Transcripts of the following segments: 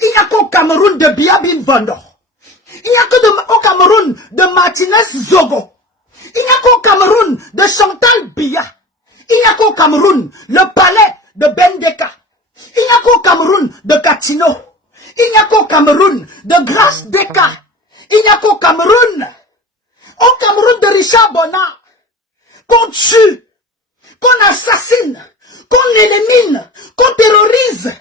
Il n'y a qu'au Cameroun de Biabin Bondo. Il n'y a que au Cameroun de Martinez Zogo. Il n'y a qu'au Cameroun de Chantal Biya. Il n'y a qu'au Cameroun le palais de Bendeka. Il n'y a qu'au Cameroun de Katino. Il n'y a qu'au Cameroun de Grace Deka. Il n'y a qu'au Cameroun de Richard Bonnard. Qu'on tue, qu'on assassine, qu'on élimine, qu'on terrorise.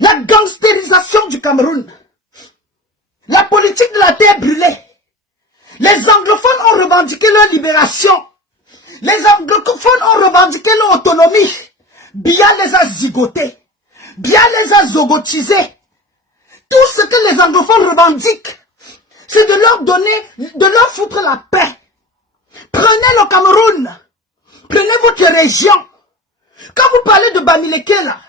La gangstérisation du Cameroun. La politique de la terre brûlée. Les anglophones ont revendiqué leur libération. Les anglophones ont revendiqué leur autonomie. Biya les a zigotés. Biya les a zogotisés. Tout ce que les anglophones revendiquent, c'est de leur donner, de leur foutre la paix. Prenez le Cameroun. Prenez votre région. Quand vous parlez de Bamileke là,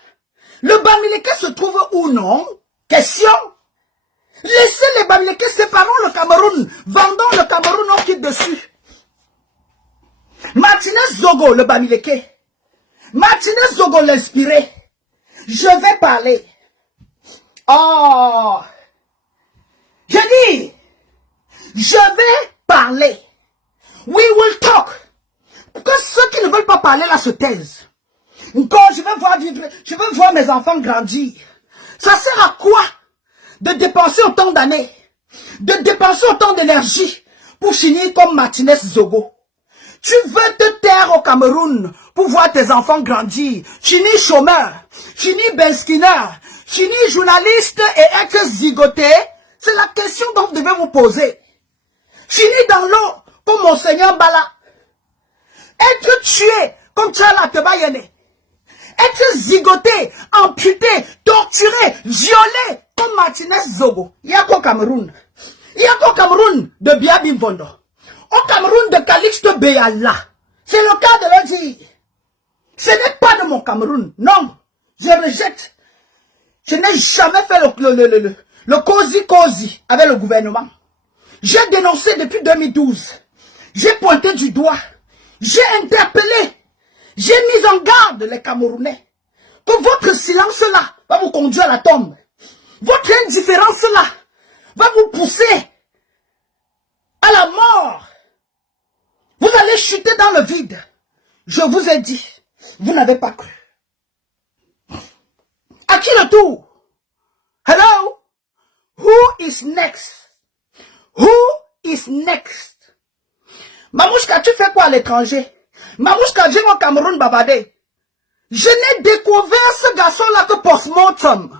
le Bamileke se trouve où non? Question. Laissez les Bamileke, séparons le Cameroun. Vendons le Cameroun, on quitte dessus. Martinez Zogo, le Bamileke. Martinez Zogo, l'inspiré. Je vais parler. Oh. Je dis, je vais parler. We will talk. Que ceux qui ne veulent pas parler là se taisent. Quand je veux voir vivre, je veux voir mes enfants grandir. Ça sert à quoi de dépenser autant d'années, de dépenser autant d'énergie pour finir comme Martinez Zogo? Tu veux te taire au Cameroun pour voir tes enfants grandir. Finis chômeur, finis benskineur, finis journaliste et être zigoté. C'est la question dont vous devez vous poser. Finis dans l'eau comme Monseigneur Bala. Être tué comme Tchala Tebayene. Être zigoté, amputé, torturé, violé comme Martinez Zogo. Il y a qu'au Cameroun. Il y a qu'au Cameroun de Biabin Bondo. Au Cameroun de Calixte Beyala. C'est le cas de le dire. Ce n'est pas de mon Cameroun. Non. Je rejette. Je n'ai jamais fait le cosy avec le gouvernement. J'ai dénoncé depuis 2012. J'ai pointé du doigt. J'ai interpellé. J'ai mis en garde les Camerounais. Que votre silence-là va vous conduire à la tombe. Votre indifférence-là va vous pousser à la mort. Vous allez chuter dans le vide. Je vous ai dit. Vous n'avez pas cru. À qui le tour? Hello? Who is next? Who is next? Mamouchka, tu fais quoi à l'étranger? Mamouchka, j'ai au Cameroun babadé. Je n'ai découvert ce garçon-là que post-mortem.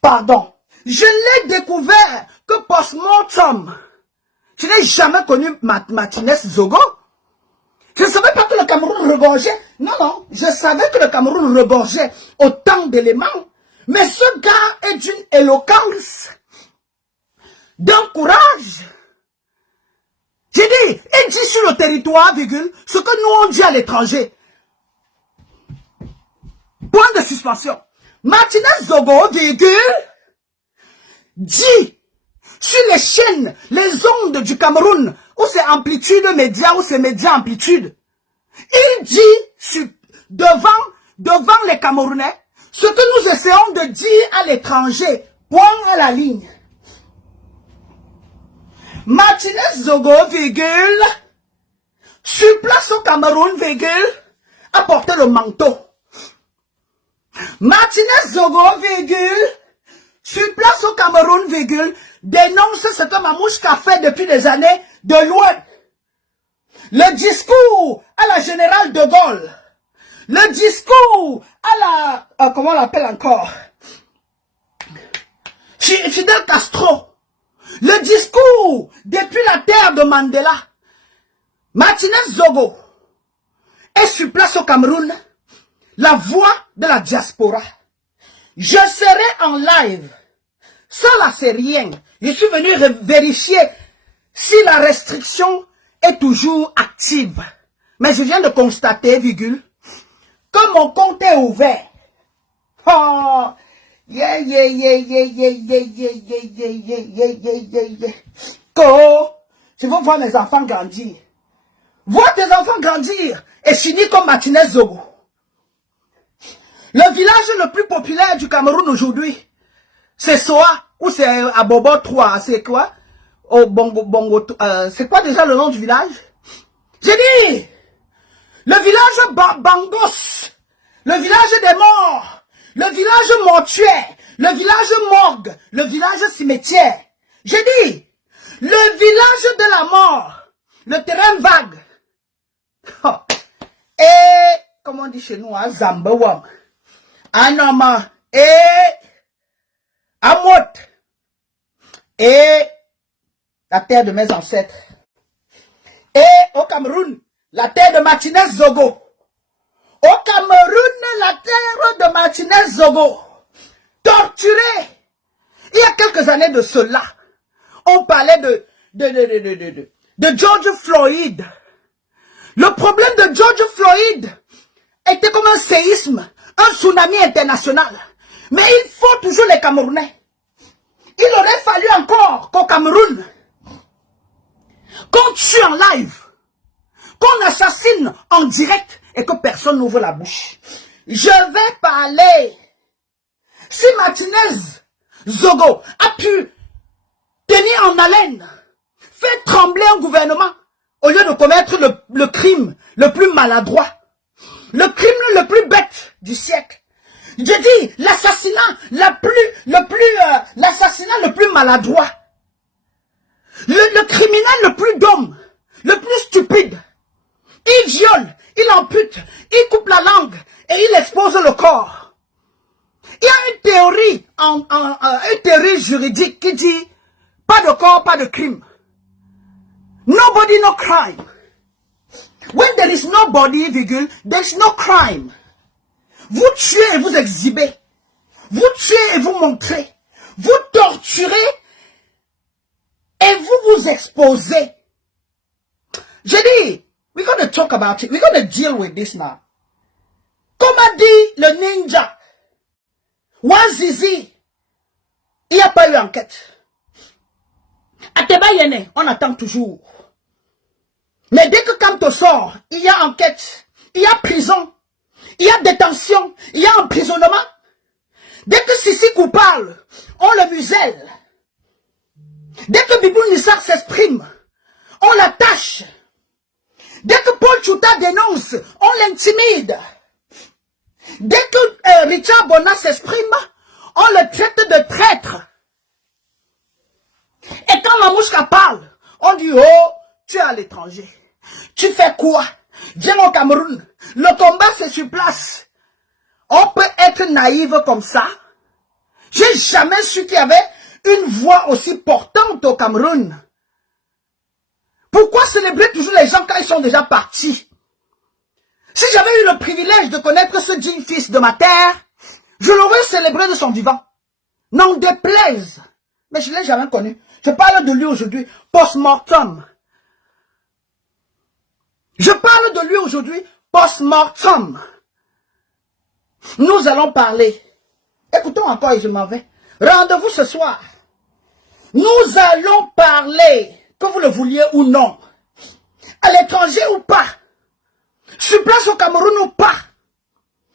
Pardon. Je l'ai découvert que post-mortem. Je n'ai jamais connu Martinez Zogo. Je ne savais pas que le Cameroun regorgeait. Non, non. Je savais que le Cameroun regorgeait autant d'éléments. Mais ce gars est d'une éloquence, d'un courage. J'ai dit, il dit sur le territoire, virgule, ce que nous on dit à l'étranger. Point de suspension. Martinez Zogo, virgule, dit sur les chaînes, les ondes du Cameroun, où c'est amplitude média, où c'est média amplitude. Il dit devant les Camerounais, ce que nous essayons de dire à l'étranger, point à la ligne. Martinez Zogo, virgule, sur place au Cameroun, virgule, a porté le manteau. Martinez Zogo, virgule, sur place au Cameroun, virgule, dénonce ce que Mamouchka fait depuis des années de loin. Le discours à la générale de Gaulle. Le discours à la... comment on l'appelle encore? Fidel Castro. Le discours depuis la terre de Mandela. Martinez Zogo est sur place au Cameroun. La voix de la diaspora. Je serai en live. Ça là c'est rien. Je suis venu vérifier si la restriction est toujours active. Mais je viens de constater, virgule, que mon compte est ouvert. Oh, yeah, yeah, yeah, yeah, yeah, yeah, yeah, yeah, yeah, yeah, yeah, yeah, yeah, yeah. Ko, je veux voir mes enfants grandir. Voir tes enfants grandir et finir comme Martinez Zogo. Le village le plus populaire du Cameroun aujourd'hui, c'est Soa, ou c'est Abobo 3, c'est quoi? Oh, Bongo, c'est quoi déjà le nom du village? J'ai dit, le village Bangos, le village des morts, le village mortuaire, le village morgue, le village cimetière. J'ai dit, le village de la mort, le terrain vague. Oh. Et, comme on dit chez nous, à Zambawam, Anoma, et Amot, et la terre de mes ancêtres. Et au Cameroun, la terre de Martinez Zogo. Au Cameroun, la terre de Martinez Zogo. Torturé. Il y a quelques années de cela, on parlait de George Floyd. Le problème de George Floyd était comme un séisme, un tsunami international. Mais il faut toujours les Camerounais. Il aurait fallu encore qu'au Cameroun, qu'on tue en live, qu'on assassine en direct et que personne n'ouvre la bouche. Je vais parler. Si Martinez Zogo a pu tenir en haleine, faire trembler un gouvernement, au lieu de commettre le crime le plus maladroit, le crime le plus bête du siècle. Je dis l'assassinat l'assassinat le plus maladroit, le criminel le plus d'homme, le plus stupide. Il viole, il ampute, il coupe la langue et il expose le corps. Il y a une théorie juridique qui dit pas de corps, pas de crime. Nobody, no crime. When there is nobody, virgule, there is no crime. Vous tuez et vous exhibez. Vous tuez et vous montrez. Vous torturez et vous vous exposez. Je dis, we're going to talk about it. We're going to deal with this now. Comme a dit le ninja, Wazizi, il n'y a pas eu enquête. À Tebayene, on attend toujours. Mais dès que Kanto sort, il y a enquête, il y a prison, il y a détention, il y a emprisonnement. Dès que Sissi parle, on le muselle. Dès que Bibou Nissar s'exprime, on l'attache. Dès que Paul Chouta dénonce, on l'intimide. Dès que Richard Bona s'exprime, on le traite de traître. Et quand Mamouchka parle, on dit, oh, tu es à l'étranger. Tu fais quoi? Viens au Cameroun. Le combat, c'est sur place. On peut être naïve comme ça. J'ai jamais su qu'il y avait une voix aussi portante au Cameroun. Pourquoi célébrer toujours les gens quand ils sont déjà partis? Si j'avais eu le privilège de connaître ce digne fils de ma terre, je l'aurais célébré de son vivant. N'en déplaise. Mais je ne l'ai jamais connu. Je parle de lui aujourd'hui, post-mortem. Je parle de lui aujourd'hui, post-mortem. Nous allons parler. Écoutons encore et je m'en vais. Rendez-vous ce soir. Nous allons parler, que vous le vouliez ou non, à l'étranger ou pas, sur place au Cameroun ou pas,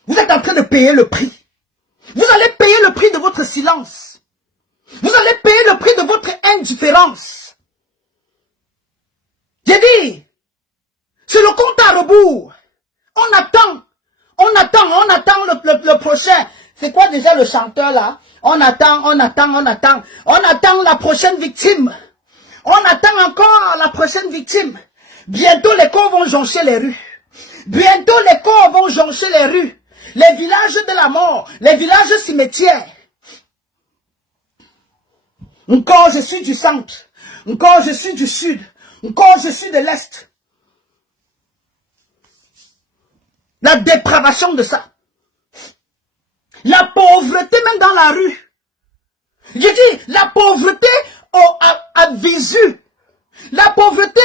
vous êtes en train de payer le prix. Vous allez payer le prix de votre silence. Vous allez payer le prix de votre indifférence. J'ai dit, c'est le compte à rebours. On attend le prochain. C'est quoi déjà le chanteur là? On attend la prochaine victime. On attend encore la prochaine victime. Bientôt les corps vont joncher les rues. Bientôt les corps vont joncher les rues. Les villages de la mort, les villages cimetières. Encore je suis du centre. Encore je suis du sud. Encore je suis de l'est. La dépravation de ça. La pauvreté même dans la rue. Je dis, la pauvreté à visu. La pauvreté,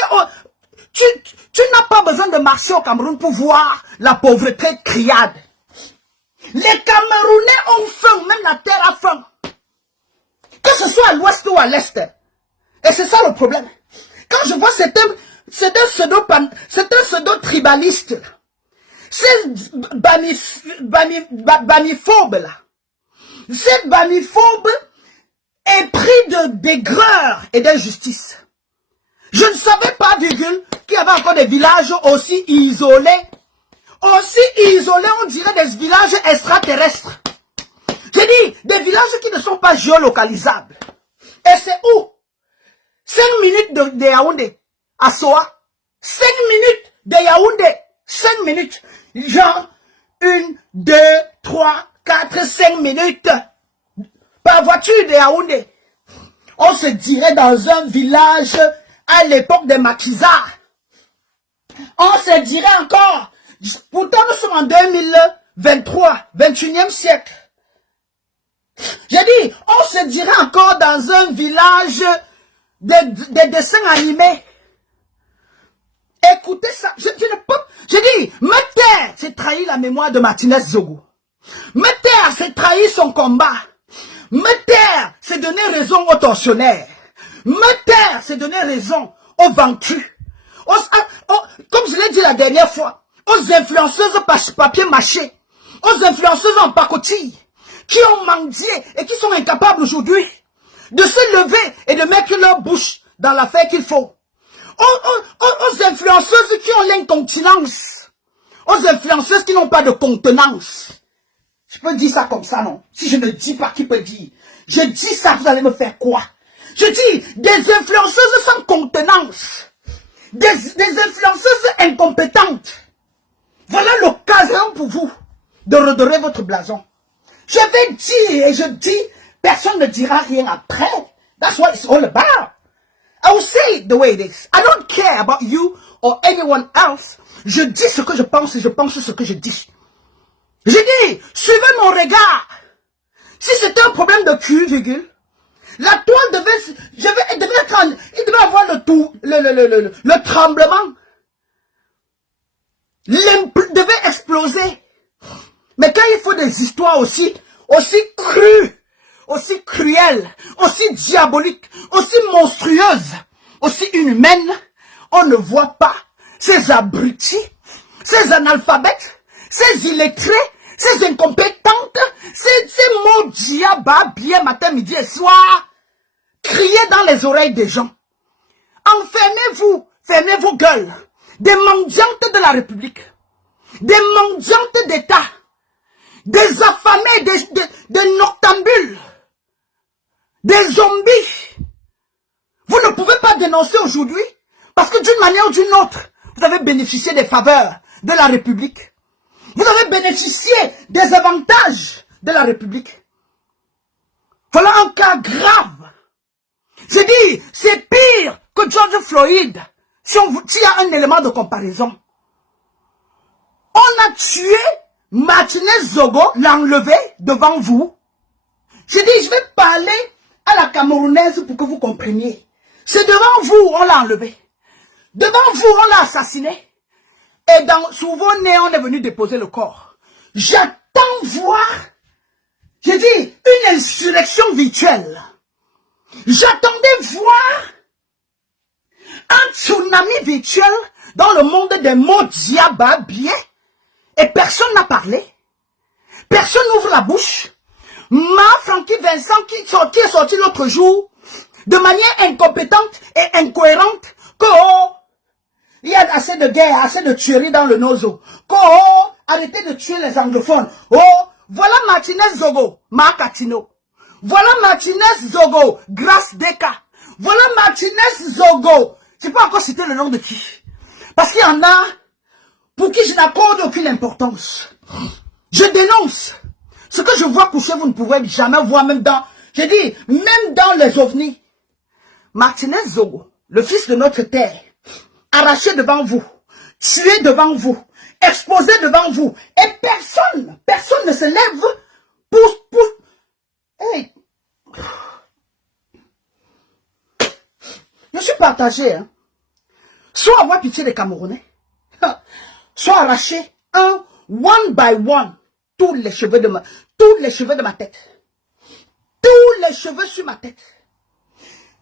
tu n'as pas besoin de marcher au Cameroun pour voir la pauvreté criade. Les Camerounais ont faim, même la terre a faim. Que ce soit à l'ouest ou à l'est. Et c'est ça le problème. Quand je vois c'est un pseudo-tribaliste. Ces bamiphobes là, ces bamiphobes est pris d'aigreur et d'injustice. Je ne savais pas, virgule, qu'il y avait encore des villages aussi isolés. Aussi isolés, on dirait des villages extraterrestres. J'ai dit, des villages qui ne sont pas géolocalisables. Et c'est où? 5 minutes de Yaoundé, à Soa. 5 minutes de Yaoundé. 5 minutes. Genre, 1, 2, 3, 4, 5 minutes. Par voiture de Yaoundé. On se dirait dans un village à l'époque des maquisards. On se dirait encore. Pourtant, nous sommes en 2023, 21e siècle. J'ai dit, on se dirait encore dans un village des dessins animés. Écoutez ça. J'ai dit, me taire, c'est trahir la mémoire de Martinez Zogo. Me taire, c'est trahir son combat. Me taire, c'est donner raison aux tortionnaires. Me taire, c'est donner raison aux vaincus. Comme je l'ai dit la dernière fois, aux influenceuses papier mâché, aux influenceuses en pacotille, qui ont mendié et qui sont incapables aujourd'hui de se lever et de mettre leur bouche dans l'affaire qu'il faut. Aux influenceuses qui ont l'incontinence, aux influenceuses qui n'ont pas de contenance. Je peux dire ça comme ça, non? Si je ne dis pas, qui peut dire? Je dis ça, vous allez me faire quoi? Je dis des influenceuses sans contenance, des influenceuses incompétentes. Voilà l'occasion pour vous de redorer votre blason. Je vais dire et je dis, personne ne dira rien après. That's what it's all about. I will say it the way it is. I don't care about you or anyone else. Je dis ce que je pense et je pense ce que je dis. Je dis, suivez mon regard. Si c'était un problème de cul, virgule, la toile il devait avoir le tremblement. Devait exploser. Mais quand il faut des histoires aussi crues, aussi cruelles, aussi diaboliques, aussi monstrueuses, aussi inhumaines, on ne voit pas ces abrutis, ces analphabètes, ces illettrés, ces incompétentes, ces mots diaba bien matin, midi et soir, crier dans les oreilles des gens. Enfermez-vous, fermez vos gueules, des mendiantes de la République, des mendiantes d'État, des affamés, des noctambules, des zombies. Vous ne pouvez pas dénoncer aujourd'hui parce que d'une manière ou d'une autre, vous avez bénéficié des faveurs de la République. Vous avez bénéficié des avantages de la République. Voilà un cas grave. Je dis, c'est pire que George Floyd. S'il y a un élément de comparaison. On a tué Martinez Zogo, l'a enlevé devant vous. Je dis, je vais parler à la Camerounaise pour que vous compreniez. C'est devant vous, on l'a enlevé. Devant vous, on l'a assassiné. Et sous vos nez, on est venu déposer le corps. J'attends voir, j'ai dit, une insurrection virtuelle. J'attendais voir un tsunami virtuel dans le monde des mots diababiens. Et personne n'a parlé. Personne n'ouvre la bouche. Francky Vincent qui est sorti l'autre jour de manière incompétente et incohérente que il y a assez de guerre, assez de tueries dans le nozo. Arrêtez de tuer les anglophones. Voilà Martinez Zogo, Makatino. Voilà Martinez Zogo, Grace Deka. Voilà Martinez Zogo. Je ne peux pas encore citer le nom de qui. Parce qu'il y en a pour qui je n'accorde aucune importance. Je dénonce. Ce que je vois coucher, vous ne pouvez jamais voir, même dans les ovnis. Martinez Zogo, le fils de notre terre, arraché devant vous, tué devant vous, exposé devant vous, et personne ne se lève pour... Hey. Je suis partagé, hein. Soit avoir pitié des Camerounais, soit arracher one by one, tous les cheveux de ma tête. Tous les cheveux sur ma tête.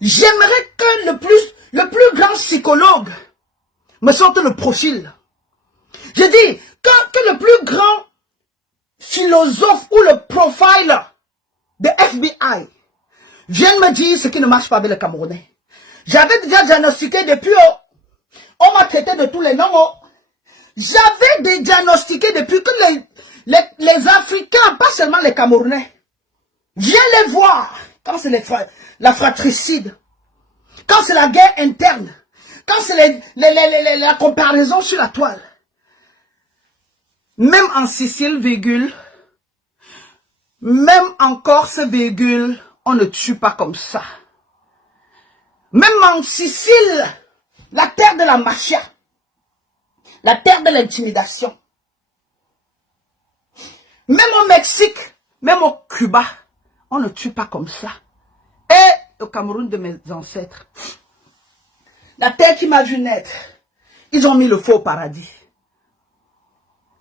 J'aimerais que le plus grand psychologue me sorte le profil. Je dis, que le plus grand philosophe ou le profiler de FBI vienne me dire ce qui ne marche pas avec le Camerounais. J'avais déjà diagnostiqué depuis, on m'a traité de tous les noms. J'avais diagnostiqué depuis que les Africains, pas seulement les Camerounais, viens les voir quand c'est la fratricide, quand c'est la guerre interne, quand c'est la comparaison sur la toile. Même en Sicile, virgule, même en Corse, virgule, on ne tue pas comme ça. Même en Sicile, la terre de la mafia, la terre de l'intimidation. Même au Mexique, même au Cuba, on ne tue pas comme ça. Et au Cameroun de mes ancêtres, la terre qui m'a vu naître, ils ont mis le feu au paradis.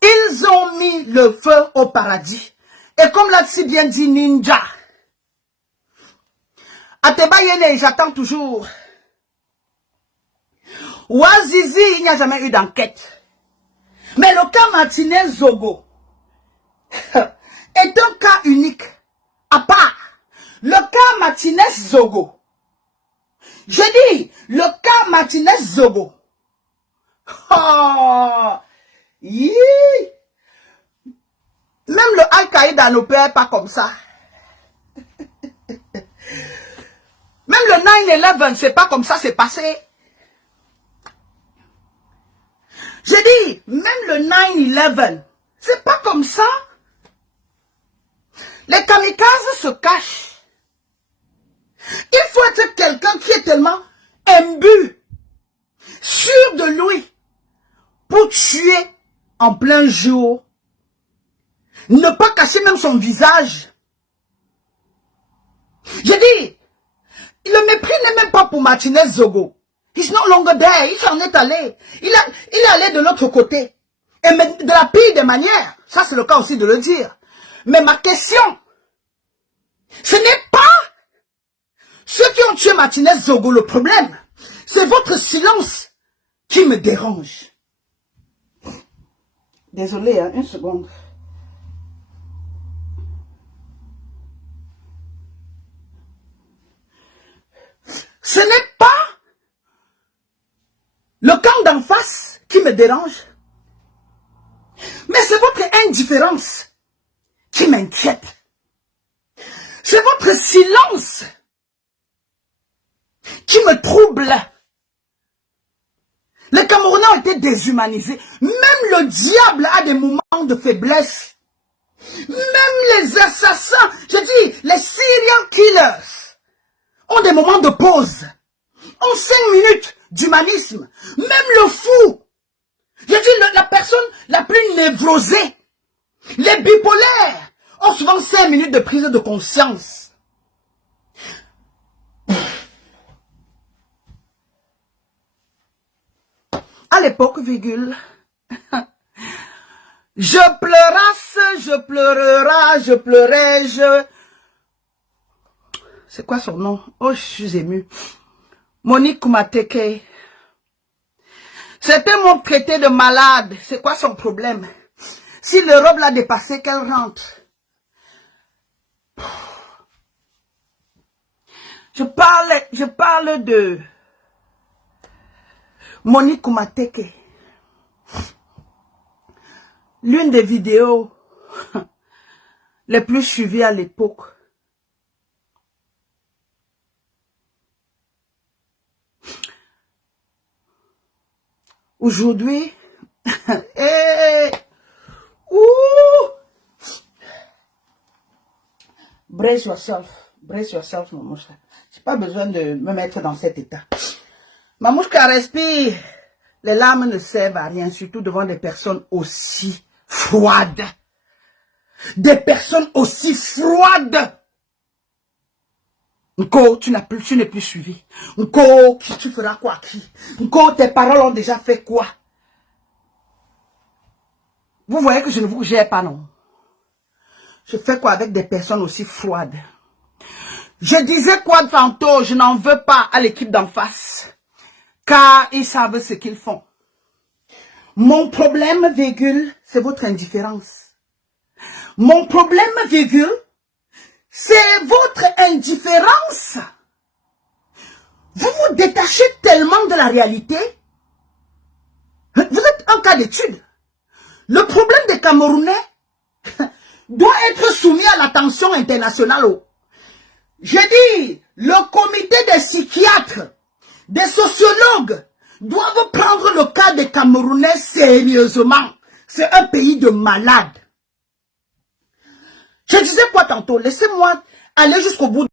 Ils ont mis le feu au paradis. Et comme l'a si bien dit Ninja, Ateba Yene, j'attends toujours. Ouazizi, il n'y a jamais eu d'enquête. Mais le cas Martinez Zogo est un cas unique, à part. Le cas Martinez Zogo. Je dis, le cas Martinez Zogo. Oh, yeah. Même le Al-Qaïda n'opère pas comme ça. Même le 9/11, c'est pas comme ça, c'est passé. Je dis, même le 9/11, c'est pas comme ça. Les kamikazes se cachent. Il faut être quelqu'un qui est tellement imbu, sûr de lui, pour tuer en plein jour. Ne pas cacher même son visage. Je dis, le mépris n'est même pas pour Martinez Zogo. He's no longer there. Il s'en est allé. Il est allé de l'autre côté. Et de la pire des manières. Ça, c'est le cas aussi de le dire. Mais ma question, ce n'est pas ceux qui ont tué Martinez Zogo le problème. C'est votre silence qui me dérange. Désolé, hein, une seconde. Ce n'est pas le camp d'en face qui me dérange. Mais c'est votre indifférence qui m'inquiète. C'est votre silence qui me trouble. Les Camerounais ont été déshumanisés. Même le diable a des moments de faiblesse. Même les assassins, je dis, les serial killers, ont des moments de pause. En 5 minutes d'humanisme. Même le fou. Je dis, la personne la plus névrosée. Les bipolaires ont souvent 5 minutes de prise de conscience. À l'époque, virgule, je pleurasse, je pleurerai, je pleurais, C'est quoi son nom? Oh, je suis émue. Monique Kumateke. C'était mon traité de malade. C'est quoi son problème? Si l'Europe l'a dépassé, qu'elle rentre. Je parle de Monique Kumateke. L'une des vidéos les plus suivies à l'époque. Aujourd'hui, brace yourself, Mamouchka. J'ai pas besoin de me mettre dans cet état. Mamouchka, respire. Les larmes ne servent à rien, surtout devant des personnes aussi froides. Des personnes aussi froides. Nko, tu n'es plus suivi. Nko, tu feras quoi à qui? Nko, tes paroles ont déjà fait quoi? Vous voyez que je ne vous gère pas, non? Je fais quoi avec des personnes aussi froides? Je disais quoi tantôt? Je n'en veux pas à l'équipe d'en face. Car ils savent ce qu'ils font. Mon problème, virgule, c'est votre indifférence. Mon problème, virgule, c'est votre indifférence. Vous vous détachez tellement de la réalité. Vous êtes un cas d'étude. Le problème des Camerounais doit être soumis à l'attention internationale. Je dis, le comité des psychiatres, des sociologues, doivent prendre le cas des Camerounais sérieusement. C'est un pays de malades. Je disais quoi tantôt? Laissez-moi aller jusqu'au bout.